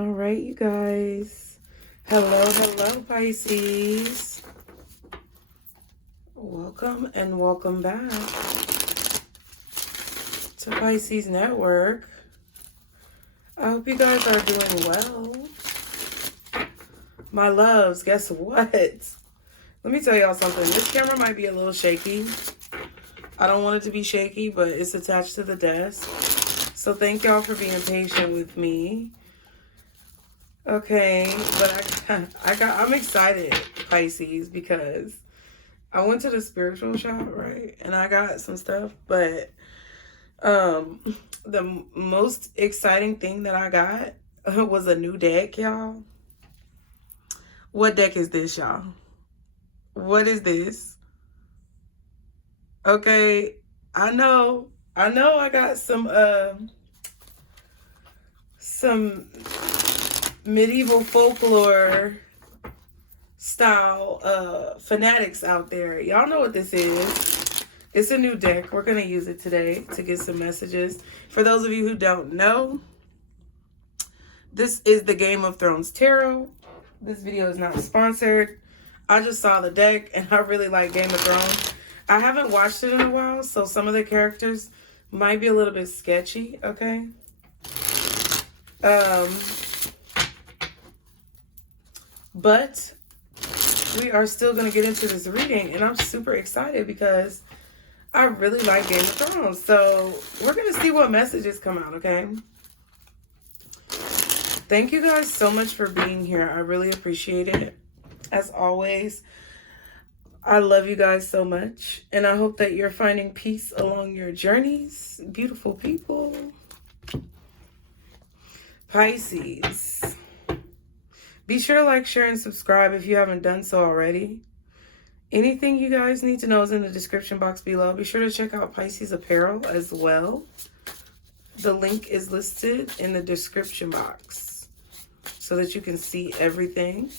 All right, you guys. Hello, Pisces. Welcome and welcome back to Pisces Network. I hope you guys are doing well. My loves, guess what? Let me tell y'all something. This camera might be a little shaky. I don't want it to be shaky, but it's attached to the desk. So thank y'all for being patient with me. Okay, but I'm excited, Pisces, because I went to the spiritual shop, right? And I got some stuff, but the most exciting thing that I got was a new deck, y'all. What deck is this, y'all? What is this? Okay, I know I got some medieval folklore style fanatics out there. Y'all know what this is. It's a new deck. We're gonna use it today to get some messages. For those of you who don't know, this is the Game of Thrones Tarot. This video is not sponsored. I just saw the deck and I really like Game of Thrones. I haven't watched it in a while, so some of the characters might be a little bit sketchy, okay? But we are still going to get into this reading, and I'm super excited because I really like Game of Thrones. So we're going to see what messages come out, okay? Thank you guys so much for being here. I really appreciate it. As always, I love you guys so much, and I hope that you're finding peace along your journeys. Beautiful people. Pisces. Be sure to like, share, and subscribe if you haven't done so already. Anything you guys need to know is in the description box below. Be sure to check out Pisces Apparel as well. The link is listed in the description box so that you can see everything.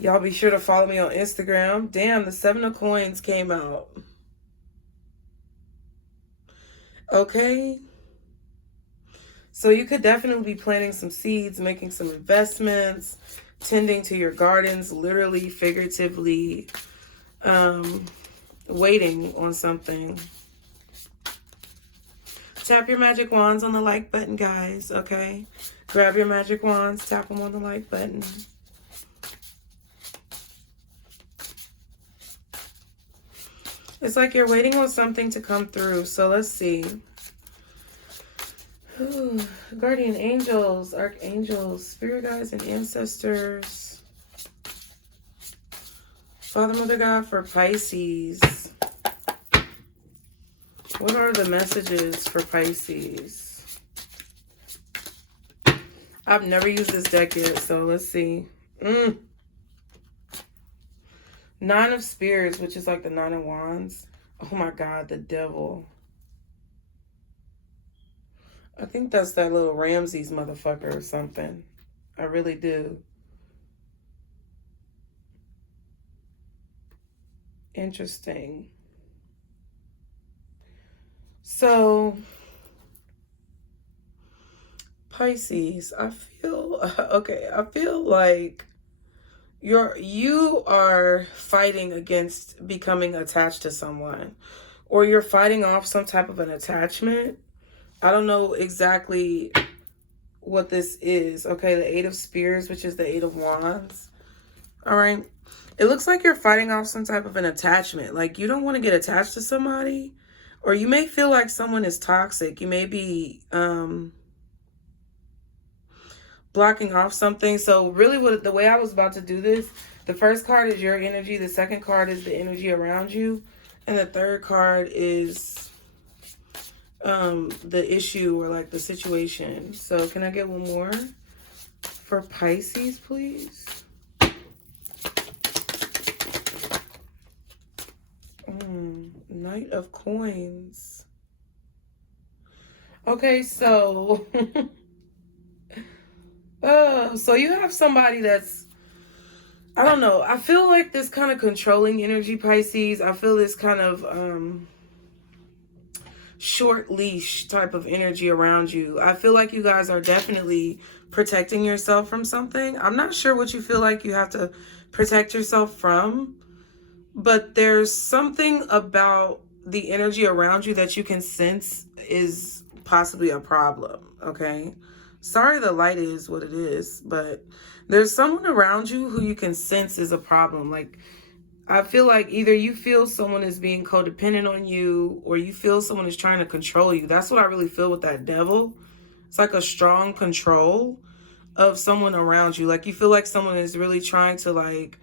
Y'all be sure to follow me on Instagram. Damn, the 7 of Coins came out. Okay. So you could definitely be planting some seeds, making some investments, tending to your gardens, literally, figuratively, waiting on something. Tap your magic wands on the like button, guys, okay? Grab your magic wands, tap them on the like button. It's like you're waiting on something to come through, so let's see. Ooh, guardian angels, archangels, spirit guides, and ancestors. Father, Mother, God for Pisces. What are the messages for Pisces? I've never used this deck yet, so let's see. 9 of Spears, which is like the 9 of Wands. Oh my God, the devil. I think that's that little Ramses motherfucker or something. I really do. Interesting. So, Pisces, I feel, okay, I feel like you are fighting against becoming attached to someone, or you're fighting off some type of an attachment. I don't know exactly what this is. Okay, the 8 of Spears, which is the 8 of Wands. All right. It looks like you're fighting off some type of an attachment. Like you don't want to get attached to somebody, or you may feel like someone is toxic. You may be blocking off something. So really the way I was about to do this, the first card is your energy. The second card is the energy around you. And the third card is the issue or like the situation. So can I get one more for Pisces, please? Knight of Coins. Okay, so so you have somebody that's, I don't know, I feel like this kind of controlling energy, Pisces. I feel this kind of short leash type of energy around you. I feel like you guys are definitely protecting yourself from something. I'm not sure what you feel like you have to protect yourself from, but there's something about the energy around you that you can sense is possibly a problem, okay? Sorry the light is what it is, but there's someone around you who you can sense is a problem. Like, I feel like either you feel someone is being codependent on you, or you feel someone is trying to control you. That's what I really feel with that devil. It's like a strong control of someone around you. Like, you feel like someone is really trying to, like,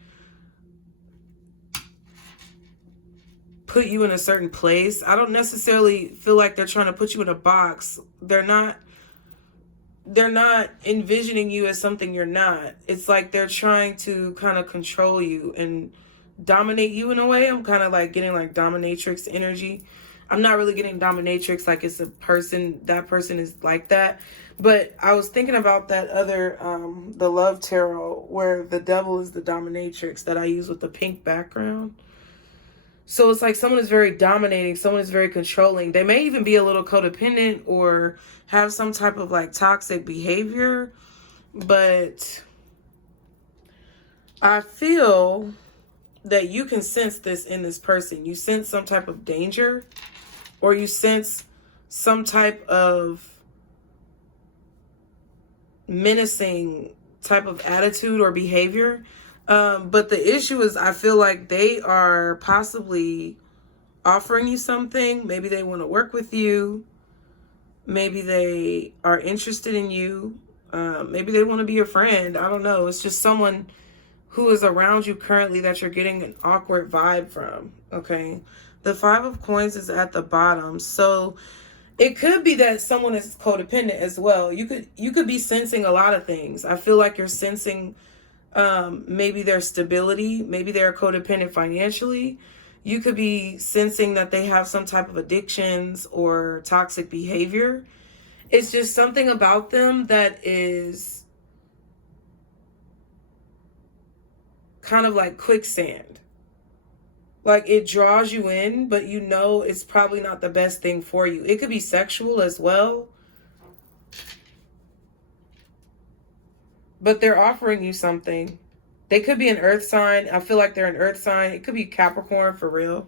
put you in a certain place. I don't necessarily feel like they're trying to put you in a box. They're not envisioning you as something you're not. It's like they're trying to kind of control you and dominate you in a way. I'm kind of like getting like dominatrix energy. I'm not really getting dominatrix like it's a person, that person is like that. But I was thinking about that other, the love tarot, where the devil is the dominatrix that I use with the pink background. So it's like someone is very dominating, someone is very controlling. They may even be a little codependent or have some type of like toxic behavior. But I feel that you can sense this in this person. You sense some type of danger, or you sense some type of menacing type of attitude or behavior. But the issue is, I feel like they are possibly offering you something. Maybe they want to work with you. Maybe they are interested in you. Maybe they want to be your friend. I don't know. It's just someone who is around you currently that you're getting an awkward vibe from, okay? The 5 of Coins is at the bottom. So it could be that someone is codependent as well. You could be sensing a lot of things. I feel like you're sensing maybe their stability. Maybe they're codependent financially. You could be sensing that they have some type of addictions or toxic behavior. It's just something about them that is kind of like quicksand. Like, it draws you in, but you know it's probably not the best thing for you. It could be sexual as well, but they're offering you something. They could be an earth sign. I feel like they're an earth sign. It could be Capricorn for real.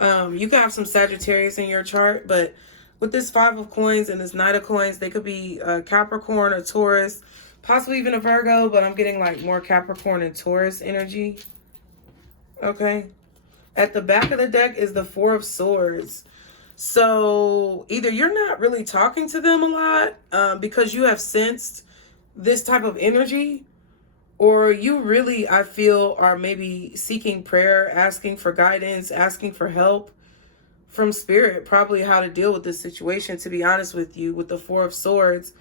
You could have some Sagittarius in your chart, but with this 5 of Coins and this Knight of Coins, they could be Capricorn or Taurus, possibly even a Virgo, but I'm getting like more Capricorn and Taurus energy. Okay. At the back of the deck is the 4 of Swords. So either you're not really talking to them a lot because you have sensed this type of energy, or you really, I feel, are maybe seeking prayer, asking for guidance, asking for help from spirit, probably how to deal with this situation, to be honest with you, with the 4 of Swords.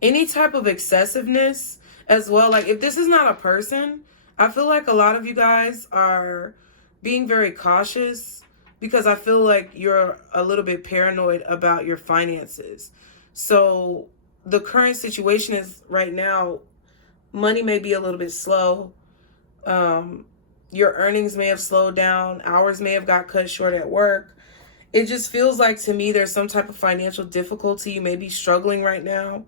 Any type of excessiveness as well. Like, if this is not a person, I feel like a lot of you guys are being very cautious because I feel like you're a little bit paranoid about your finances. So the current situation is right now, money may be a little bit slow. Your earnings may have slowed down. Hours may have got cut short at work. It just feels like, to me, there's some type of financial difficulty. You may be struggling right now.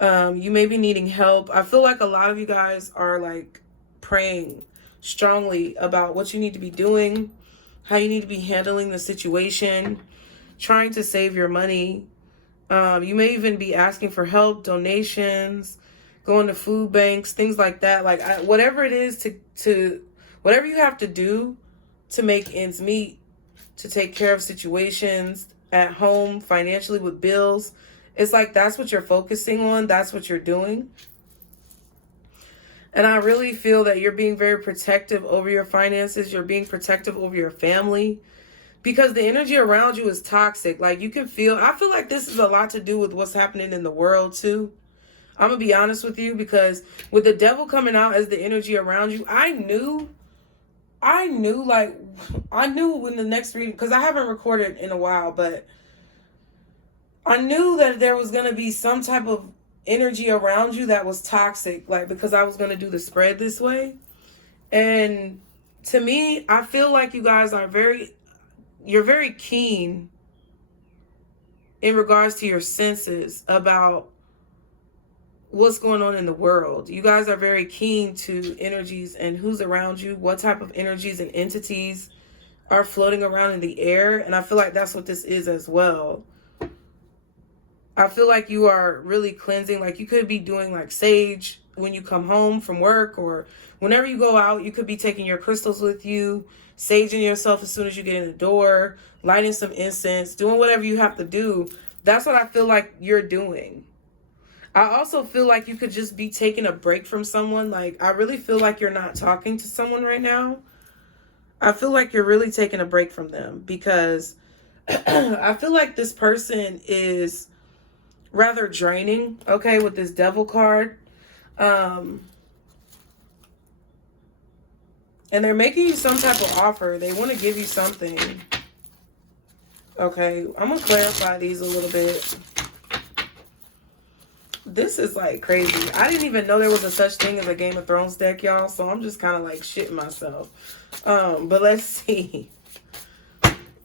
You may be needing help. I feel like a lot of you guys are like praying strongly about what you need to be doing, how you need to be handling the situation, trying to save your money. You may even be asking for help, donations, going to food banks, things like that. Like, whatever it is to whatever you have to do to make ends meet, to take care of situations at home, financially, with bills. It's like that's what you're focusing on. That's what you're doing. And I really feel that you're being very protective over your finances. You're being protective over your family because the energy around you is toxic. Like, you can feel, I feel like this is a lot to do with what's happening in the world too. I'm going to be honest with you, because with the devil coming out as the energy around you, I knew when the next reading, because I haven't recorded in a while, but I knew that there was going to be some type of energy around you that was toxic, like, because I was going to do the spread this way. And to me, I feel like you guys are you're very keen in regards to your senses about what's going on in the world. You guys are very keen to energies and who's around you, what type of energies and entities are floating around in the air. And I feel like that's what this is as well. I feel like you are really cleansing. Like you could be doing like sage when you come home from work, or whenever you go out, you could be taking your crystals with you, saging yourself as soon as you get in the door, lighting some incense, doing whatever you have to do. That's what I feel like you're doing. I also feel like you could just be taking a break from someone. Like, I really feel like you're not talking to someone right now. I feel like you're really taking a break from them because I feel like this person is rather draining, okay, with this devil card. And they're making you some type of offer. They want to give you something. Okay, I'm going to clarify these a little bit. This is like crazy. I didn't even know there was a such thing as a Game of Thrones deck, y'all. So I'm just kind of like shitting myself. But let's see.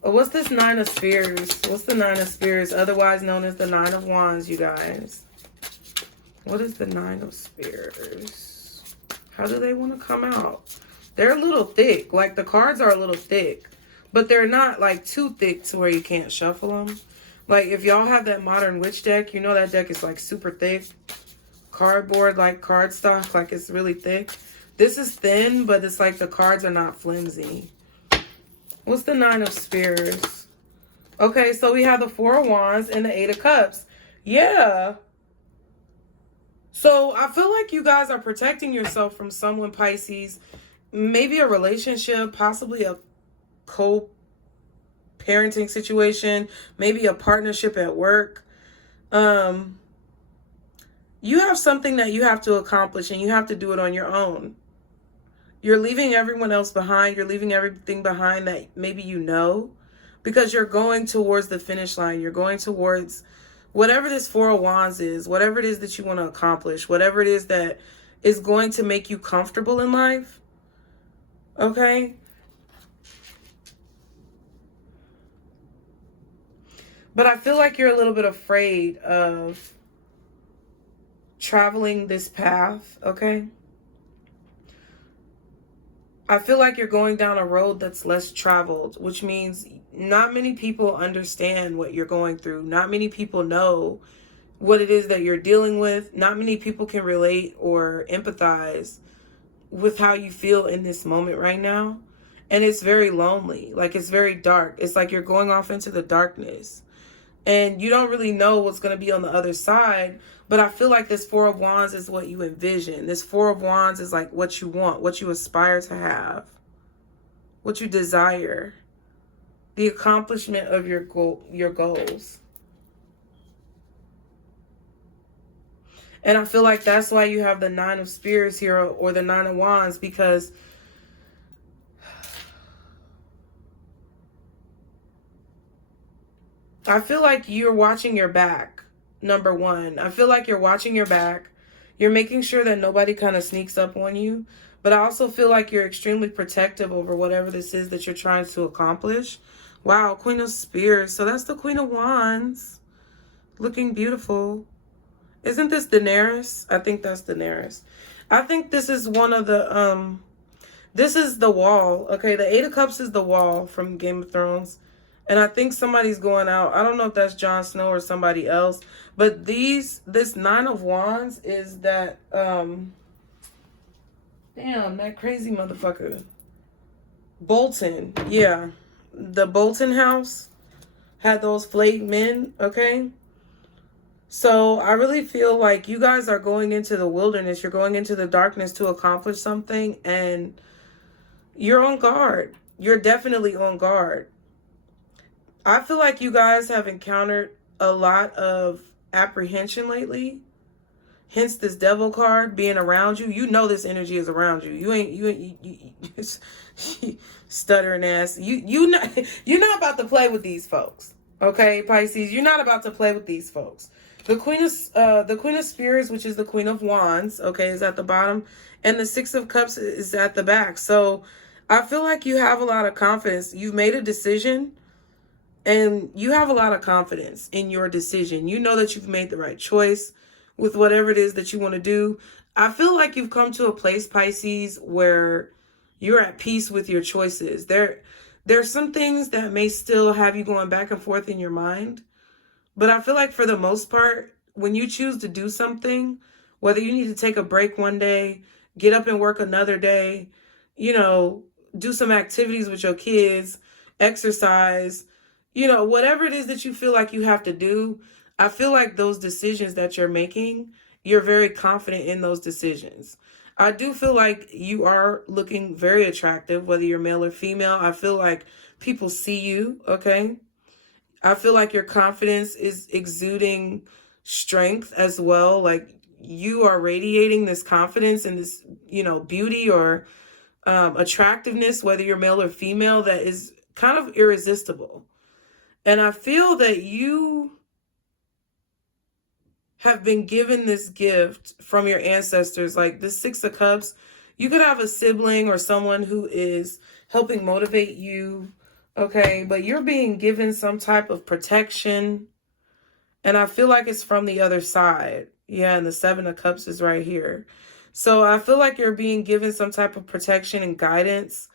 What's this Nine of Spears? What's the Nine of Spears, otherwise known as the Nine of Wands, you guys? What is the Nine of Spears? How do they want to come out? They're a little thick. Like, the cards are a little thick. But they're not, like, too thick to where you can't shuffle them. Like, if y'all have that Modern Witch deck, you know that deck is, like, super thick. Cardboard, like, cardstock. Like, it's really thick. This is thin, but it's like the cards are not flimsy. What's the Nine of Spears? Okay, so we have the Four of Wands and the Eight of Cups. Yeah. So I feel like you guys are protecting yourself from someone, Pisces. Maybe a relationship, possibly a co-parenting situation, maybe a partnership at work. You have something that you have to accomplish and you have to do it on your own. You're leaving everyone else behind. You're leaving everything behind that maybe you know, because you're going towards the finish line. You're going towards whatever this Four of Wands is, whatever it is that you want to accomplish, whatever it is that is going to make you comfortable in life. Okay? But I feel like you're a little bit afraid of traveling this path, okay? I feel like you're going down a road that's less traveled, which means not many people understand what you're going through. Not many people know what it is that you're dealing with. Not many people can relate or empathize with how you feel in this moment right now. And it's very lonely. Like, it's very dark. It's like you're going off into the darkness. And you don't really know what's going to be on the other side. But I feel like this Four of Wands is what you envision. This Four of Wands is like what you want, what you aspire to have, what you desire, the accomplishment of your goals. And I feel like that's why you have the Nine of Spears here, or the Nine of Wands, because I feel like you're watching your back, number one. I feel like you're watching your back. You're making sure that nobody kind of sneaks up on you. But I also feel like you're extremely protective over whatever this is that you're trying to accomplish. Wow, Queen of Spears. So that's the Queen of Wands. Looking beautiful. Isn't this Daenerys? I think that's Daenerys. I think this is one of the, this is the wall. Okay, the Eight of Cups is the wall from Game of Thrones. And I think somebody's going out. I don't know if that's Jon Snow or somebody else. But this Nine of Wands is that, damn, that crazy motherfucker. Bolton. Yeah. The Bolton house had those flayed men, okay? So I really feel like you guys are going into the wilderness. You're going into the darkness to accomplish something. And you're on guard. You're definitely on guard. I feel like you guys have encountered a lot of apprehension lately. Hence this Devil card being around you. You know this energy is around you. You stuttering ass. You're not about to play with these folks. Okay, Pisces, you're not about to play with these folks. The Queen of Spears, which is the Queen of Wands, okay, is at the bottom, and the Six of Cups is at the back. So I feel like you have a lot of confidence. You've made a decision and you have a lot of confidence in your decision. You know that you've made the right choice with whatever it is that you want to do. I feel like you've come to a place, Pisces, where you're at peace with your choices. There's some things that may still have you going back and forth in your mind, but I feel like for the most part, when you choose to do something, whether you need to take a break one day, get up and work another day, you know, do some activities with your kids, exercise, you know, whatever it is that you feel like you have to do, I feel like those decisions that you're making, you're very confident in those decisions. I do feel like you are looking very attractive, whether you're male or female. I feel like people see you, okay? I feel like your confidence is exuding strength as well. Like you are radiating this confidence and this, you know, beauty or attractiveness, whether you're male or female, that is kind of irresistible. And I feel that you have been given this gift from your ancestors, like the Six of Cups. You could have a sibling or someone who is helping motivate you, okay? But you're being given some type of protection, and I feel like it's from the other side. Yeah, and the Seven of Cups is right here. So I feel like you're being given some type of protection and guidance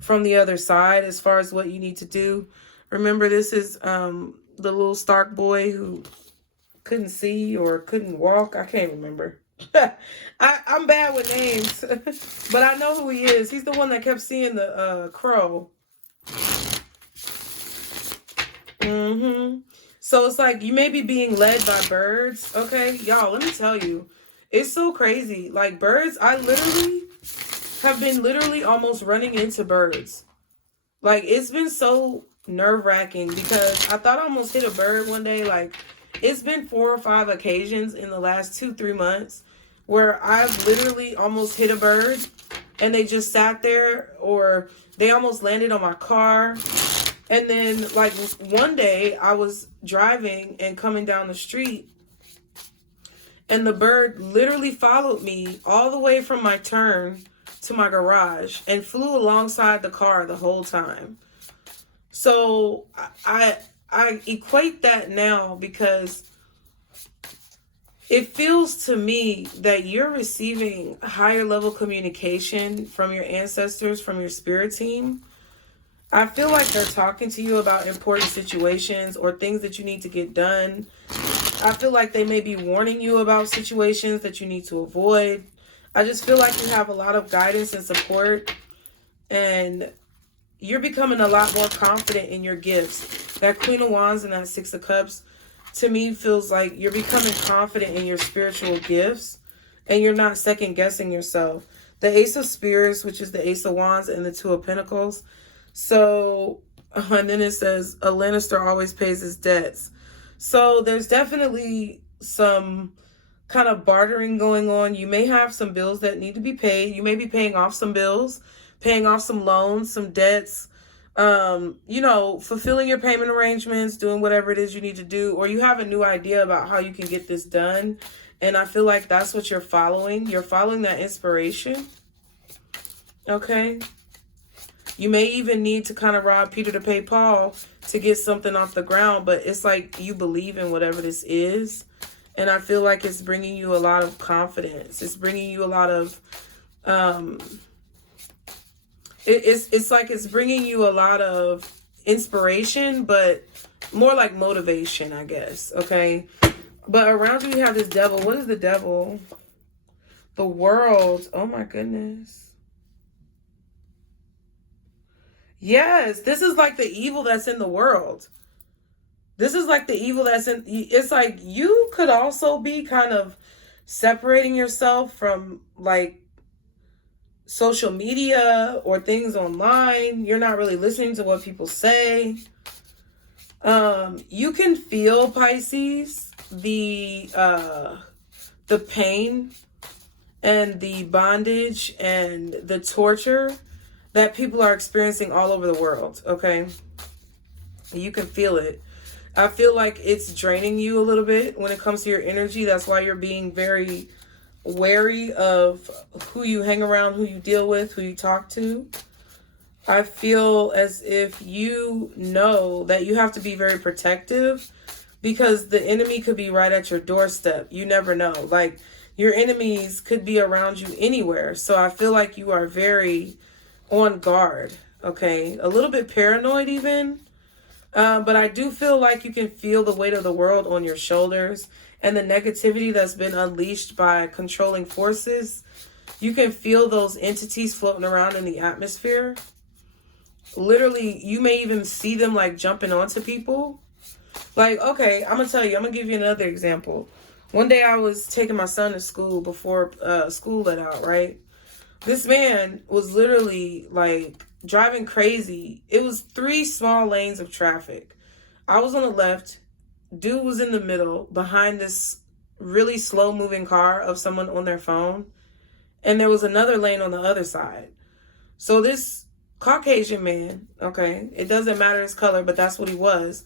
from the other side as far as what you need to do. Remember, this is the little Stark boy who couldn't see or couldn't walk. I can't remember. I'm bad with names, but I know who he is. He's the one that kept seeing the crow. So it's like you may be being led by birds. Okay, y'all, let me tell you, it's so crazy. Like birds, I literally have been almost running into birds. Like it's been so nerve-wracking because I thought I almost hit a bird one day. Like it's been 4 or 5 occasions in the last 2-3 months where I've literally almost hit a bird and they just sat there, or they almost landed on my car. And then like one day I was driving and coming down the street and the bird literally followed me all the way from my turn to my garage and flew alongside the car the whole time. So I equate that now because it feels to me that you're receiving higher level communication from your ancestors, from your spirit team. I feel like they're talking to you about important situations or things that you need to get done. I feel like they may be warning you about situations that you need to avoid. I just feel like you have a lot of guidance and support, and you're becoming a lot more confident in your gifts. That Queen of Wands and that Six of Cups, to me, feels like you're becoming confident in your spiritual gifts, and you're not second guessing yourself. The Ace of Spears, which is the Ace of Wands, and the Two of Pentacles. So, and then it says, a Lannister always pays his debts. So there's definitely some kind of bartering going on. You may have some bills that need to be paid. You may be paying off some bills, paying off some loans, some debts, you know, fulfilling your payment arrangements, doing whatever it is you need to do, or you have a new idea about how you can get this done. And I feel like that's what you're following. You're following that inspiration. Okay. You may even need to kind of rob Peter to pay Paul to get something off the ground, but it's like you believe in whatever this is. And I feel like it's bringing you a lot of confidence. It's bringing you a lot of, it's like it's bringing you a lot of inspiration, but more like motivation, I guess. Okay. But around you, you have this devil. What is the devil? The world. Oh my goodness. Yes, this is like the evil that's in the world. This is like the evil that's in, it's like you could also be kind of separating yourself from like social media or things online. You're not really listening to what people say. You can feel, Pisces, the pain and the bondage and the torture that people are experiencing all over the world, okay? You can feel it. I feel like it's draining you a little bit when it comes to your energy. That's why you're being very wary of who you hang around, who you deal with, who you talk to. I feel as if you know that you have to be very protective because the enemy could be right at your doorstep. You never know. Like, your enemies could be around you anywhere. So I feel like you are very on guard, okay? A little bit paranoid even. But I do feel like you can feel the weight of the world on your shoulders and the negativity that's been unleashed by controlling forces. You can feel those entities floating around in the atmosphere. Literally, you may even see them like jumping onto people. Like, okay, I'm going to tell you, I'm going to give you another example. One day I was taking my son to school before school let out, right? This man was literally like driving crazy. It was 3 small lanes of traffic. I was on the left. Dude was in the middle behind this really slow moving car of someone on their phone. And there was another lane on the other side. So this Caucasian man, okay, it doesn't matter his color, but that's what he was,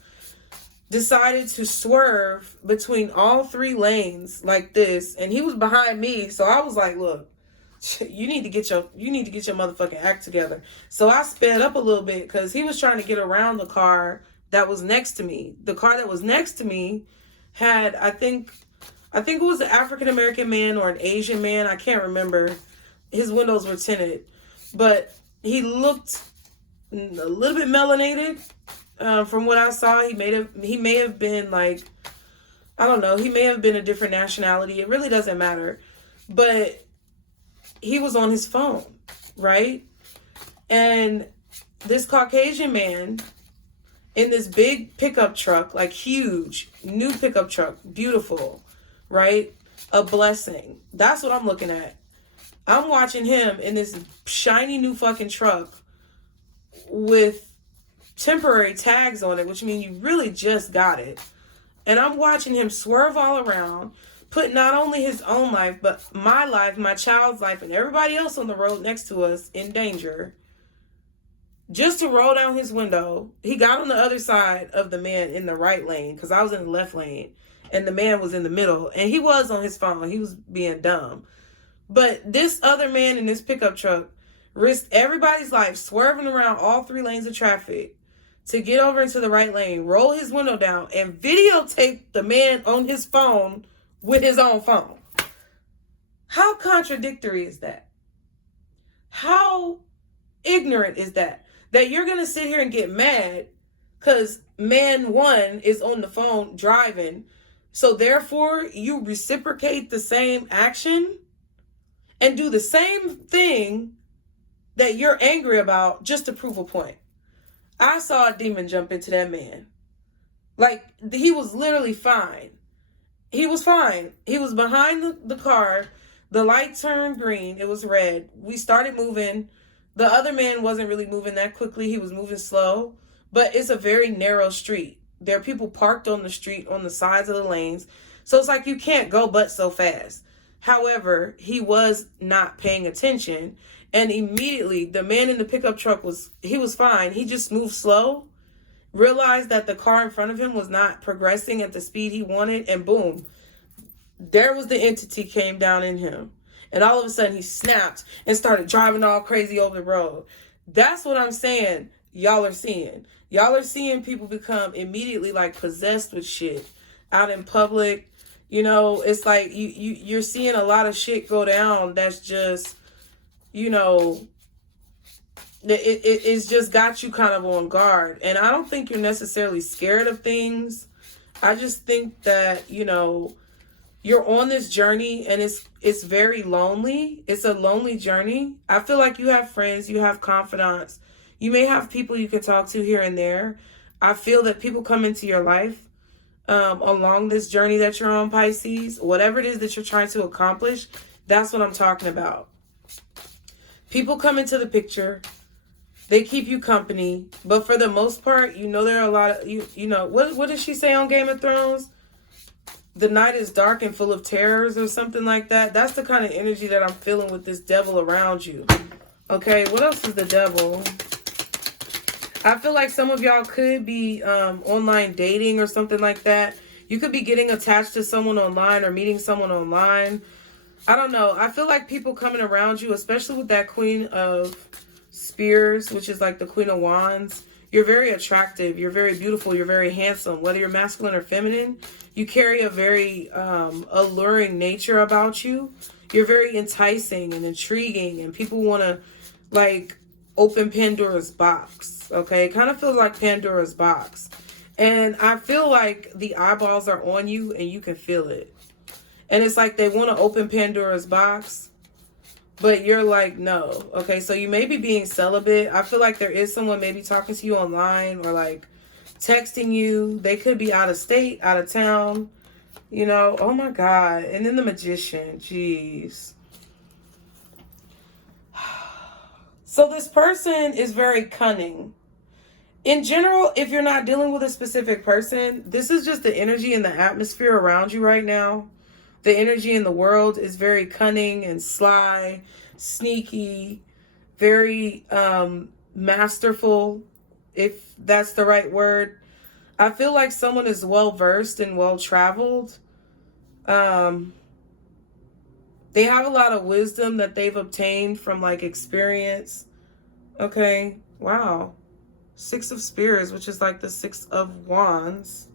decided to swerve between all 3 lanes like this. And he was behind me. So I was like, look, you need to get your motherfucking act together. So I sped up a little bit because he was trying to get around the car that was next to me. The car that was next to me had, I think it was an African American man or an Asian man. I can't remember. His windows were tinted, but he looked a little bit melanated. From what I saw, he may have been like, I don't know, he may have been a different nationality. It really doesn't matter. But he was on his phone, right? And this Caucasian man in this big pickup truck, like huge, new pickup truck, beautiful, right? A blessing. That's what I'm looking at. I'm watching him in this shiny new fucking truck with temporary tags on it, which means you really just got it. And I'm watching him swerve all around, put not only his own life, but my life, my child's life, and everybody else on the road next to us in danger, just to roll down his window. He got on the other side of the man in the right lane, because I was in the left lane, and the man was in the middle, and he was on his phone. He was being dumb. But this other man in this pickup truck risked everybody's life swerving around all 3 lanes of traffic to get over into the right lane, roll his window down, and videotape the man on his phone with his own phone. How contradictory is that? How ignorant is that? That you're going to sit here and get mad because man 1 is on the phone driving. So therefore, you reciprocate the same action and do the same thing that you're angry about just to prove a point. I saw a demon jump into that man. Like, he was literally fine. He was fine. He was behind the car. The light turned green. It was red. We started moving. The other man wasn't really moving that quickly. He was moving slow. But it's a very narrow street. There are people parked on the street on the sides of the lanes. So it's like you can't go but so fast. However, he was not paying attention. And immediately, the man in the pickup truck was fine. He just moved slow, realized that the car in front of him was not progressing at the speed he wanted, and boom, there was the entity came down in him. And all of a sudden, he snapped and started driving all crazy over the road. That's what I'm saying y'all are seeing. Y'all are seeing people become immediately like possessed with shit out in public. You know, it's like you're seeing a lot of shit go down that's just, you know, it's just got you kind of on guard. And I don't think you're necessarily scared of things. I just think that, you know, you're on this journey and it's very lonely. It's a lonely journey. I feel like you have friends, you have confidants. You may have people you can talk to here and there. I feel that people come into your life along this journey that you're on, Pisces. Whatever it is that you're trying to accomplish, that's what I'm talking about. People come into the picture. They keep you company. But for the most part, you know, there are a lot of, you know, what does she say on Game of Thrones? The night is dark and full of terrors or something like that. That's the kind of energy that I'm feeling with this devil around you. Okay, what else is the devil? I feel like some of y'all could be online dating or something like that. You could be getting attached to someone online or meeting someone online. I don't know. I feel like people coming around you, especially with that Queen of Spears, which is like the Queen of Wands. You're very attractive. You're very beautiful. You're very handsome. Whether you're masculine or feminine, you carry a very alluring nature about you. You're very enticing and intriguing, and people want to like open Pandora's box. Okay, it kind of feels like Pandora's box. And I feel like the eyeballs are on you and you can feel it. And it's like they want to open Pandora's box, but you're like, no. Okay, so you may be being celibate. I feel like there is someone maybe talking to you online or like texting you. They could be out of state, out of town, you know. Oh my God. And then the Magician. Jeez. So this person is very cunning. In general, if you're not dealing with a specific person, this is just the energy and the atmosphere around you right now. The energy in the world is very cunning and sly, sneaky, very masterful, if that's the right word. I feel like someone is well-versed and well-traveled. They have a lot of wisdom that they've obtained from like experience. Okay, wow. Six of Spears, which is like the Six of Wands.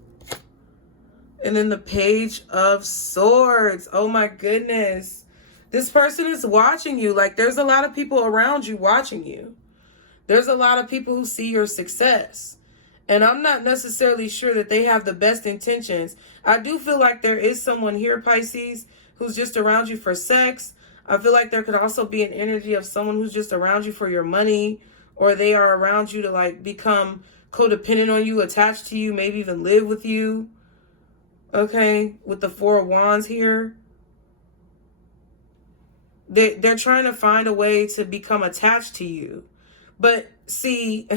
And then the Page of Swords. Oh my goodness. This person is watching you. Like there's a lot of people around you watching you. There's a lot of people who see your success. And I'm not necessarily sure that they have the best intentions. I do feel like there is someone here, Pisces, who's just around you for sex. I feel like there could also be an energy of someone who's just around you for your money, or they are around you to like become codependent on you, attached to you, maybe even live with you. Okay, with the Four of Wands here. They're trying to find a way to become attached to you. But see,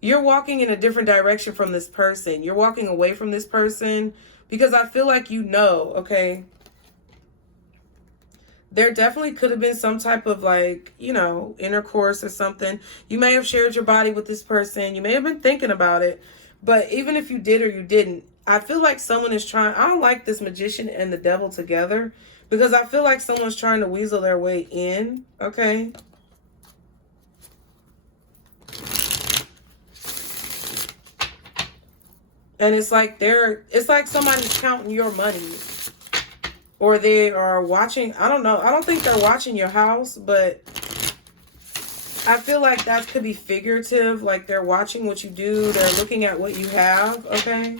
you're walking in a different direction from this person. You're walking away from this person because I feel like you know, okay? There definitely could have been some type of like, you know, intercourse or something. You may have shared your body with this person. You may have been thinking about it. But even if you did or you didn't, I feel like someone is trying. I don't like this Magician and the Devil together because I feel like someone's trying to weasel their way in. Okay. And it's like somebody's counting your money. Or they are watching, I don't know. I don't think they're watching your house, but I feel like that could be figurative. Like they're watching what you do. They're looking at what you have, okay?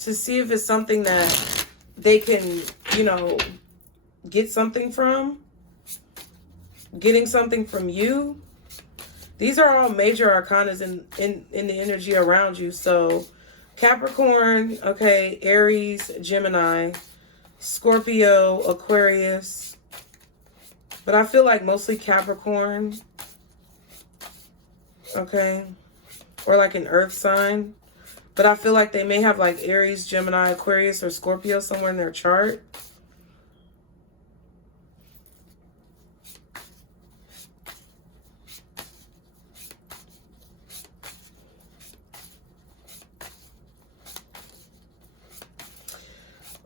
To see if it's something that they can, you know, get something from. Getting something from you. These are all major arcanas in the energy around you. So Capricorn, okay, Aries, Gemini, Scorpio, Aquarius, but I feel like mostly Capricorn, okay, or like an earth sign, but I feel like they may have like Aries, Gemini, Aquarius, or Scorpio somewhere in their chart.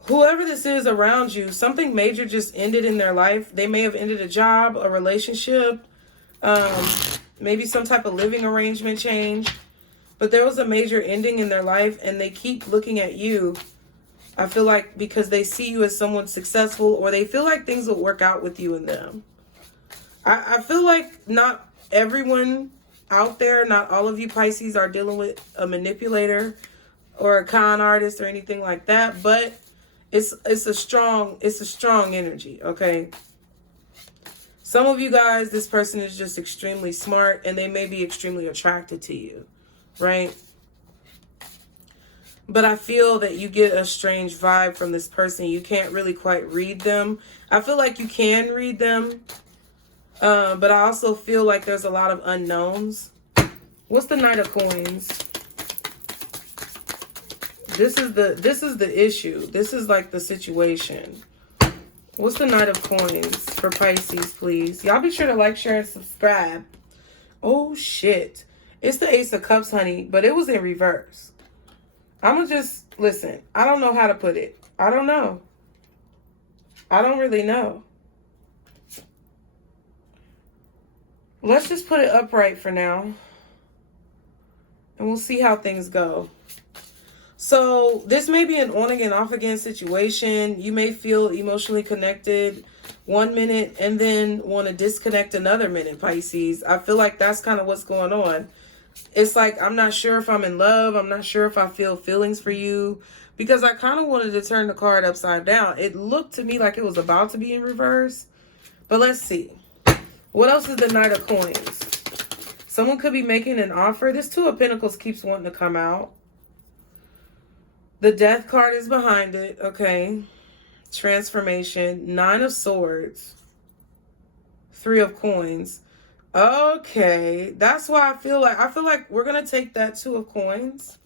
Whoever this is around you, something major just ended in their life. They may have ended a job, a relationship, maybe some type of living arrangement change. But there was a major ending in their life and they keep looking at you. I feel like because they see you as someone successful or they feel like things will work out with you and them. I feel like not everyone out there, not all of you Pisces are dealing with a manipulator or a con artist or anything like that. But it's a strong energy, okay? Some of you guys, this person is just extremely smart and they may be extremely attracted to you, right? But I feel that you get a strange vibe from this person. You can't really quite read them. I feel like you can read them, but I also feel like there's a lot of unknowns. What's the Knight of Coins? This is the issue. This is like the situation. What's the Knight of Coins for Pisces, please? Y'all be sure to like, share, and subscribe. Oh, shit. It's the Ace of Cups, honey, but it was in reverse. I'm going to just, listen, I don't know how to put it. I don't know. I don't really know. Let's just put it upright for now. And we'll see how things go. So this may be an on again, off again situation. You may feel emotionally connected 1 minute and then want to disconnect another minute, Pisces. I feel like that's kind of what's going on. It's like, I'm not sure if I'm in love. I'm not sure if I feel feelings for you. Because I kind of wanted to turn the card upside down. It looked to me like it was about to be in reverse. But let's see. What else is the Knight of Coins? Someone could be making an offer. This Two of Pentacles keeps wanting to come out. The Death card is behind it. Okay. Transformation. Nine of Swords. Three of Coins. Okay. That's why I feel like we're going to take that Two of Coins.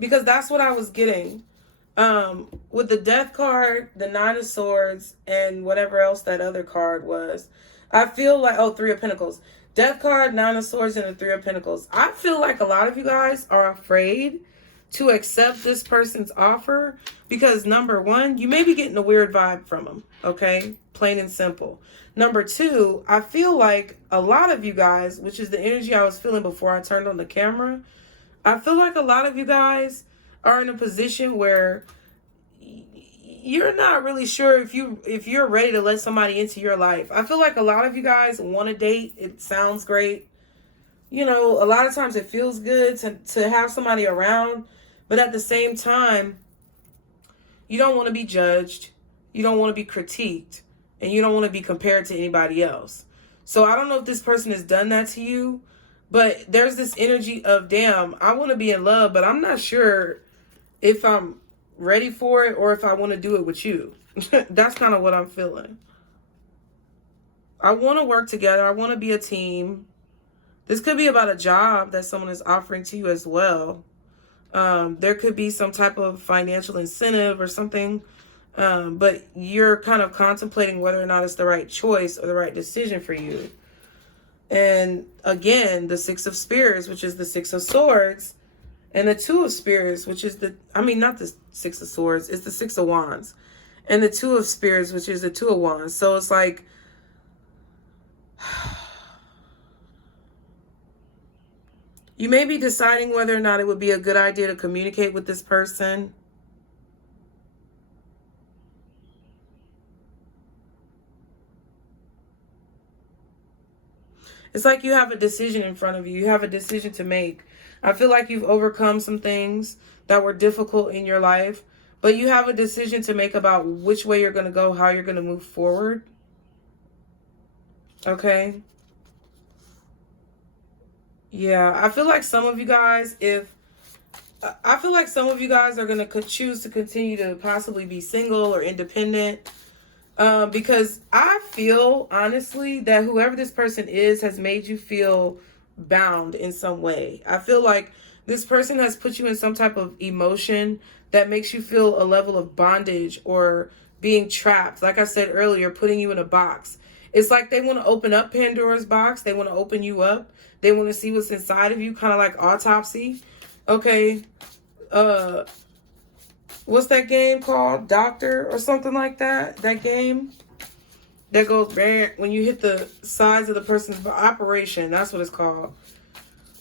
Because that's what I was getting. With the Death card, the Nine of Swords, and whatever else that other card was. I feel like, oh, Three of Pentacles. Death card, Nine of Swords, and the Three of Pentacles. I feel like a lot of you guys are afraid to accept this person's offer because, number one, you may be getting a weird vibe from them, okay? Plain and simple. Number two, I feel like a lot of you guys, which is the energy I was feeling before I turned on the camera, I feel like a lot of you guys are in a position where you're not really sure if you're ready to let somebody into your life. I feel like a lot of you guys want to date. It sounds great. You know, a lot of times it feels good to have somebody around. But at the same time, you don't want to be judged. You don't want to be critiqued. And you don't want to be compared to anybody else. So I don't know if this person has done that to you. But there's this energy of, damn, I want to be in love. But I'm not sure if I'm ready for it or if I want to do it with you. That's kind of what I'm feeling. I want to work together. I want to be a team. This could be about a job that someone is offering to you as well. There could be some type of financial incentive or something. But you're kind of contemplating whether or not it's the right choice or the right decision for you. And again, the Six of Spears, which is the Six of Swords, and the Two of Spears, which is not the Six of Swords, it's the Six of Wands. And the Two of Spears, which is the Two of Wands. So it's like, you may be deciding whether or not it would be a good idea to communicate with this person. It's like you have a decision in front of you. You have a decision to make. I feel like you've overcome some things that were difficult in your life, but you have a decision to make about which way you're going to go, how you're going to move forward. Okay. Yeah, I feel like some of you guys, I feel like some of you guys are going to choose to continue to possibly be single or independent. Because I feel, honestly, that whoever this person is has made you feel bound in some way. I feel like this person has put you in some type of emotion that makes you feel a level of bondage or being trapped. Like I said earlier, putting you in a box. It's like they want to open up Pandora's box. They want to open you up. They want to see what's inside of you, kind of like autopsy. Okay. What's that game called? Doctor or something like that? That game that goes when you hit the sides of the person's operation. That's what it's called.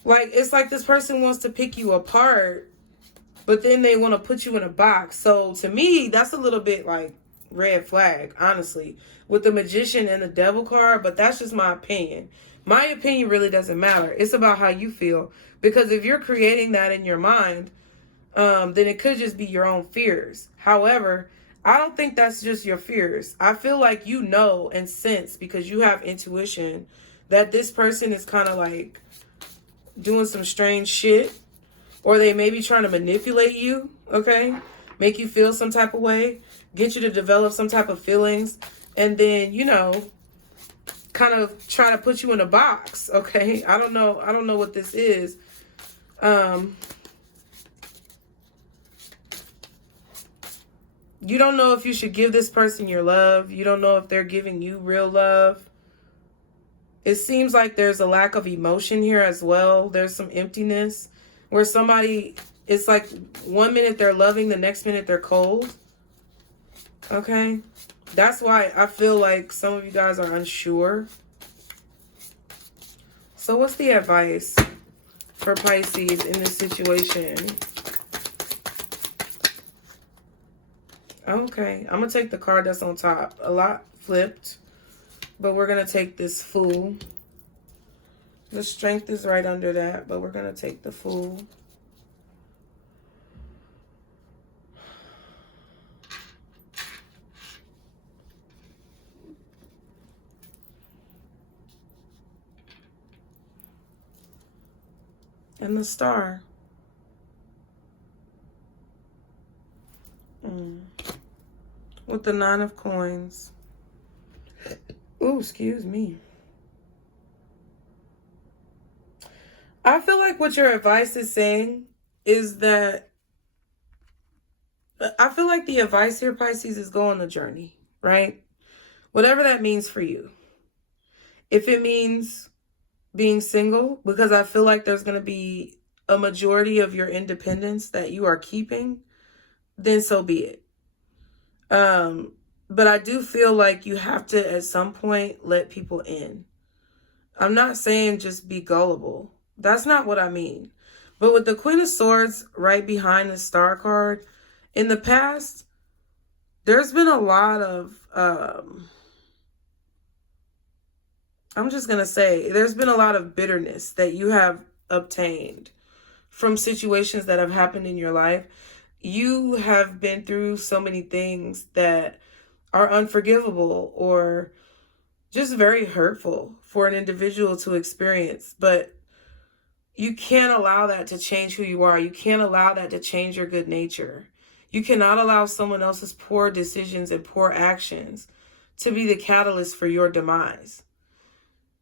Like, it's like this person wants to pick you apart, but then they want to put you in a box. So to me, that's a little bit like red flag, honestly, with the Magician and the Devil card. But that's just my opinion. My opinion really doesn't matter. It's about how you feel. Because if you're creating that in your mind, then it could just be your own fears. However, I don't think that's just your fears. I feel like you know and sense, because you have intuition, that this person is kind of like doing some strange shit, or they may be trying to manipulate you, okay? Make you feel some type of way, get you to develop some type of feelings, and then, you know, kind of try to put you in a box, okay? I don't know what this is. You don't know if you should give this person your love. You don't know if they're giving you real love. It seems like there's a lack of emotion here as well. There's some emptiness where somebody, it's like 1 minute they're loving, the next minute they're cold. Okay? That's why I feel like some of you guys are unsure. So what's the advice for Pisces in this situation? Okay, I'm going to take the card that's on top. A lot flipped, but we're going to take this Fool. The Strength is right under that, but we're going to take the Fool. And the Star. With the 9 of Coins. Ooh, excuse me. I feel like what your advice is saying is that, I feel like the advice here, Pisces, is go on the journey, right? Whatever that means for you. If it means being single, because I feel like there's going to be a majority of your independence that you are keeping, then so be it. But I do feel like you have to, at some point, let people in. I'm not saying just be gullible. That's not what I mean. But with the Queen of Swords right behind the Star card, in the past, there's been a lot of, I'm just going to say, there's been a lot of bitterness that you have obtained from situations that have happened in your life. You have been through so many things that are unforgivable or just very hurtful for an individual to experience. But you can't allow that to change who you are. You can't allow that to change your good nature. You cannot allow someone else's poor decisions and poor actions to be the catalyst for your demise.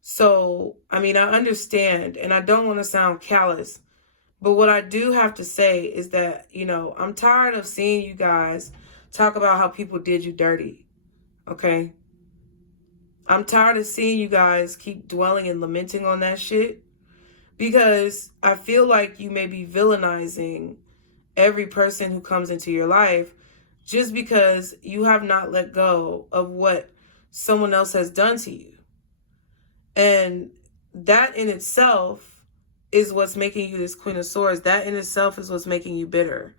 So, I mean, I understand, and I don't want to sound callous, but what I do have to say is that, you know, I'm tired of seeing you guys talk about how people did you dirty, okay? I'm tired of seeing you guys keep dwelling and lamenting on that shit, because I feel like you may be villainizing every person who comes into your life just because you have not let go of what someone else has done to you. And that in itself is what's making you this Queen of Swords. That in itself is what's making you bitter.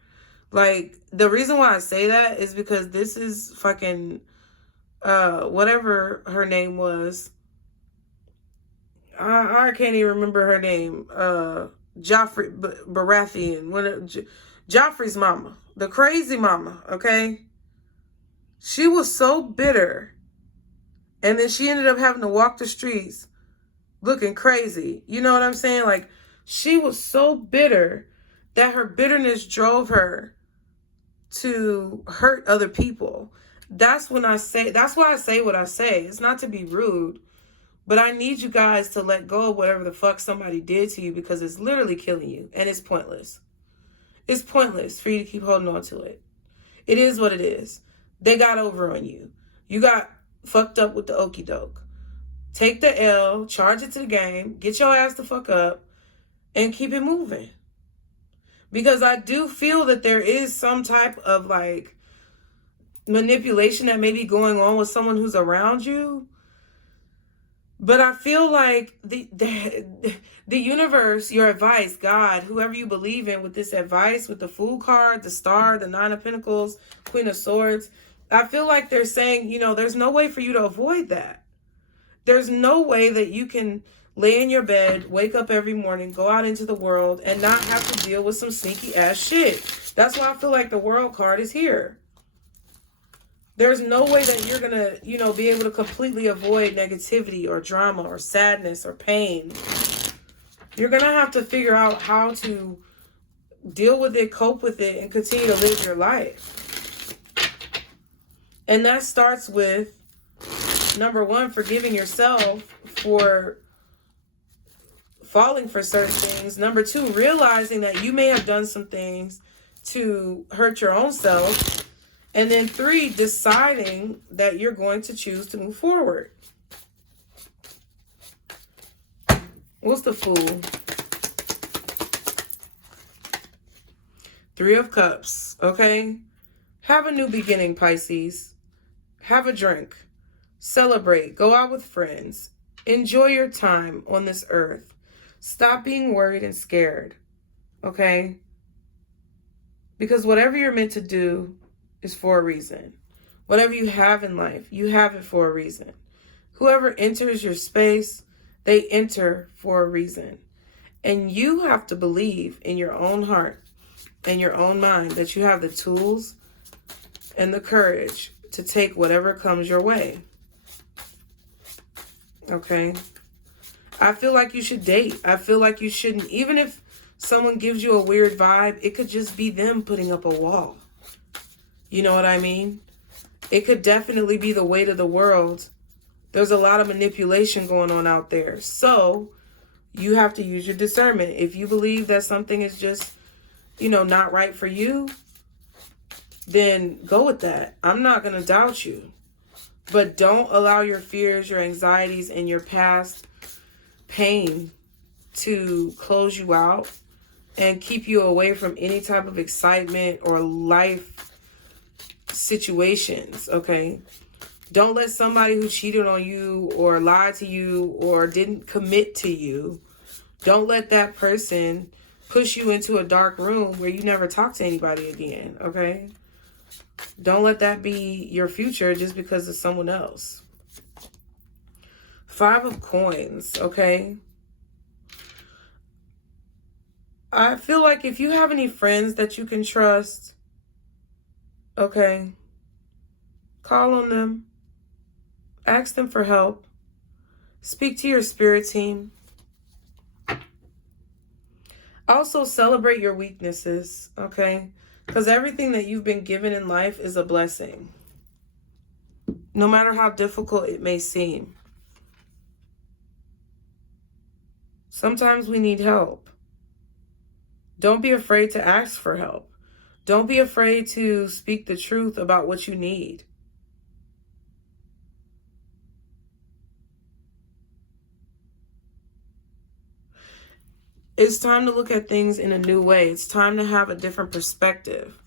Like, the reason why I say that is because this is fucking, whatever her name was. I can't even remember her name. Joffrey Baratheon. Joffrey's mama. The crazy mama, okay? She was so bitter. And then she ended up having to walk the streets looking crazy. You know what I'm saying? Like, she was so bitter that her bitterness drove her to hurt other people. That's why I say what I say. It's not to be rude, but I need you guys to let go of whatever the fuck somebody did to you, because it's literally killing you and it's pointless. It's pointless for you to keep holding on to it. It is what it is. They got over on you. You got fucked up with the okie doke. Take the L, charge it to the game, get your ass the fuck up, and keep it moving. Because I do feel that there is some type of, like, manipulation that may be going on with someone who's around you. But I feel like the universe, your advice, God, whoever you believe in with this advice, with the Fool card, the Star, the 9 of Pentacles, Queen of Swords, I feel like they're saying, you know, there's no way for you to avoid that. There's no way that you can lay in your bed, wake up every morning, go out into the world, and not have to deal with some sneaky ass shit. That's why I feel like the World card is here. There's no way that you're going to, you know, be able to completely avoid negativity or drama or sadness or pain. You're going to have to figure out how to deal with it, cope with it, and continue to live your life. And that starts with, number one, forgiving yourself for falling for certain things. Number two, realizing that you may have done some things to hurt your own self. And then three, deciding that you're going to choose to move forward. What's the Fool? 3 of Cups, okay? Have a new beginning, Pisces. Have a drink. Celebrate. Go out with friends. Enjoy your time on this earth. Stop being worried and scared, okay? Because whatever you're meant to do is for a reason. Whatever you have in life, you have it for a reason. Whoever enters your space, they enter for a reason. And you have to believe in your own heart and your own mind that you have the tools and the courage to take whatever comes your way. Okay? I feel like you should date. I feel like you shouldn't. Even if someone gives you a weird vibe, it could just be them putting up a wall. You know what I mean? It could definitely be the weight of the world. There's a lot of manipulation going on out there. So you have to use your discernment. If you believe that something is just, not right for you, then go with that. I'm not going to doubt you. But don't allow your fears, your anxieties, and your past pain to close you out and keep you away from any type of excitement or life situations, okay? Don't let somebody who cheated on you or lied to you or didn't commit to you, don't let that person push you into a dark room where you never talk to anybody again, okay? Don't let that be your future just because of someone else. 5 of Coins, okay? I feel like if you have any friends that you can trust, okay, call on them. Ask them for help. Speak to your spirit team. Also, celebrate your weaknesses, okay? Because everything that you've been given in life is a blessing. No matter how difficult it may seem. Sometimes we need help. Don't be afraid to ask for help. Don't be afraid to speak the truth about what you need. It's time to look at things in a new way. It's time to have a different perspective.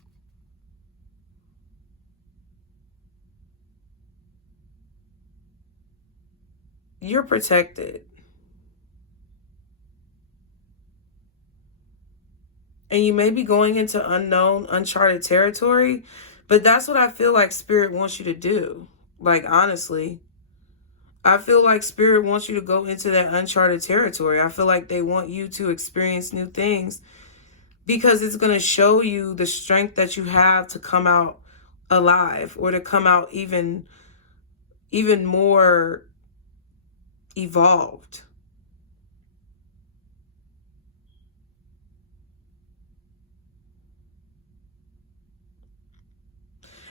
You're protected. And you may be going into unknown, uncharted territory, but that's what I feel like Spirit wants you to do. Like, honestly, I feel like Spirit wants you to go into that uncharted territory. I feel like they want you to experience new things because it's going to show you the strength that you have to come out alive or to come out even more evolved.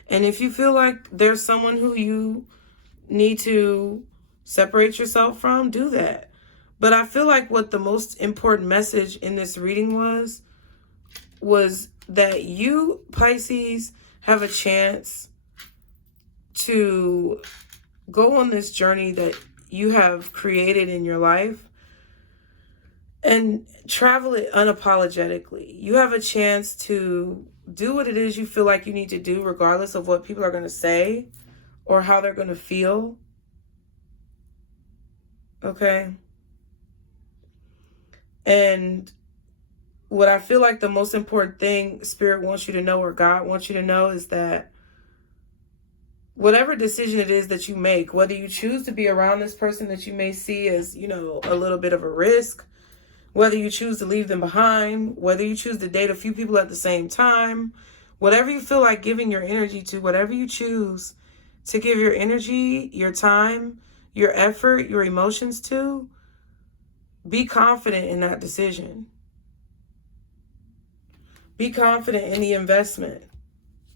And if you feel like there's someone who you need to separate yourself from, do that. But I feel like what the most important message in this reading was that you, Pisces, have a chance to go on this journey that you have created in your life and travel it unapologetically. You have a chance to do what it is you feel like you need to do, regardless of what people are going to say or how they're going to feel. Okay? And what I feel like the most important thing Spirit wants you to know, or God wants you to know, is that whatever decision it is that you make, whether you choose to be around this person that you may see as, a little bit of a risk, whether you choose to leave them behind, whether you choose to date a few people at the same time, whatever you feel like giving your energy to, whatever you choose to give your energy, your time, your effort, your emotions to, be confident in that decision. Be confident in the investment.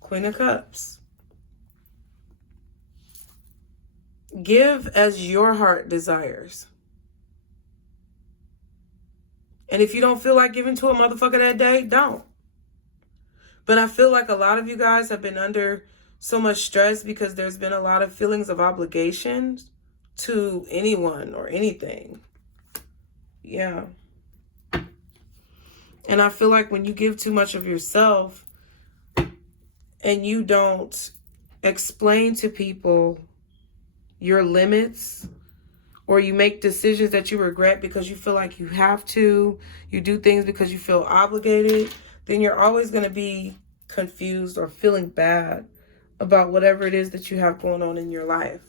Queen of Cups. Give as your heart desires. And if you don't feel like giving to a motherfucker that day, don't. But I feel like a lot of you guys have been under so much stress because there's been a lot of feelings of obligation to anyone or anything. Yeah. And I feel like when you give too much of yourself and you don't explain to people your limits or you make decisions that you regret because you feel like you have to, you do things because you feel obligated, then you're always going to be confused or feeling bad about whatever it is that you have going on in your life.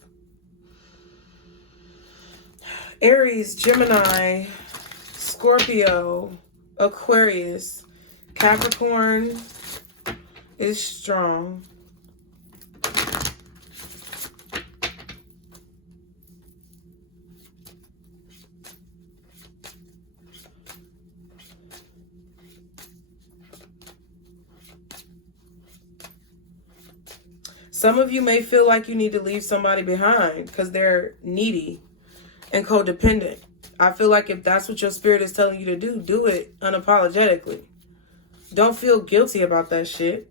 Aries, Gemini, Scorpio, Aquarius, Capricorn is strong. Some of you may feel like you need to leave somebody behind because they're needy and codependent. I feel like if that's what your spirit is telling you to do, do it unapologetically. Don't feel guilty about that shit.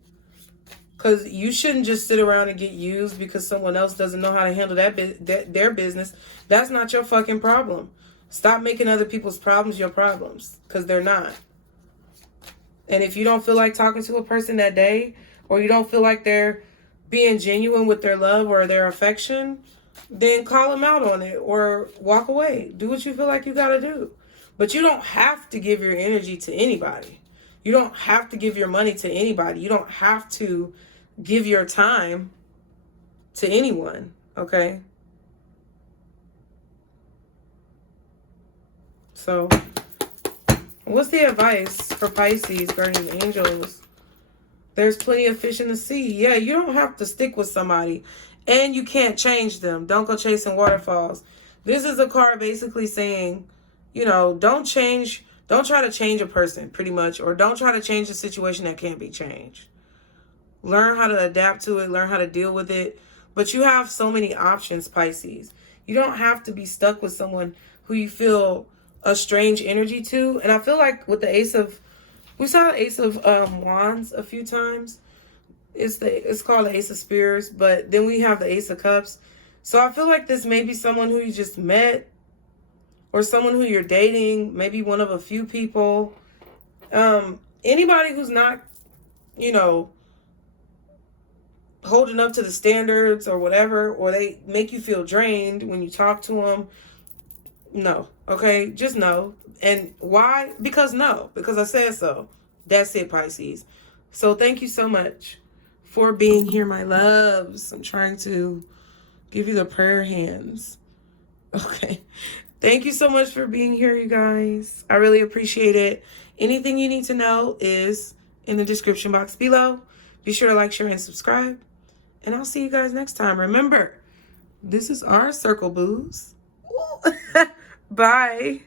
Because you shouldn't just sit around and get used because someone else doesn't know how to handle their business. That's not your fucking problem. Stop making other people's problems your problems, because they're not. And if you don't feel like talking to a person that day, or you don't feel like they're being genuine with their love or their affection, then call them out on it or walk away. Do what you feel like you got to do. But you don't have to give your energy to anybody. You don't have to give your money to anybody. You don't have to give your time to anyone, okay? So, what's the advice for Pisces, guardian angels? There's plenty of fish in the sea. Yeah, you don't have to stick with somebody. And you can't change them. Don't go chasing waterfalls. This is a card basically saying, you know, don't try to change a person, pretty much. Or don't try to change a situation that can't be changed. Learn how to adapt to it. Learn how to deal with it. But you have so many options, Pisces. You don't have to be stuck with someone who you feel a strange energy to. And I feel like with the we saw the Ace of Wands a few times. It's called the Ace of Spears, but then we have the Ace of Cups. So I feel like this may be someone who you just met, or someone who you're dating, maybe one of a few people. Anybody who's not, you know, holding up to the standards or whatever, or they make you feel drained when you talk to them. No, okay? Just no. And why? Because no. Because I said so. That's it, Pisces. So thank you so much for being here, my loves. I'm trying to give you the prayer hands. Okay. Thank you so much for being here, you guys. I really appreciate it. Anything you need to know is in the description box below. Be sure to like, share, and subscribe. And I'll see you guys next time. Remember, this is our circle, boos. Bye.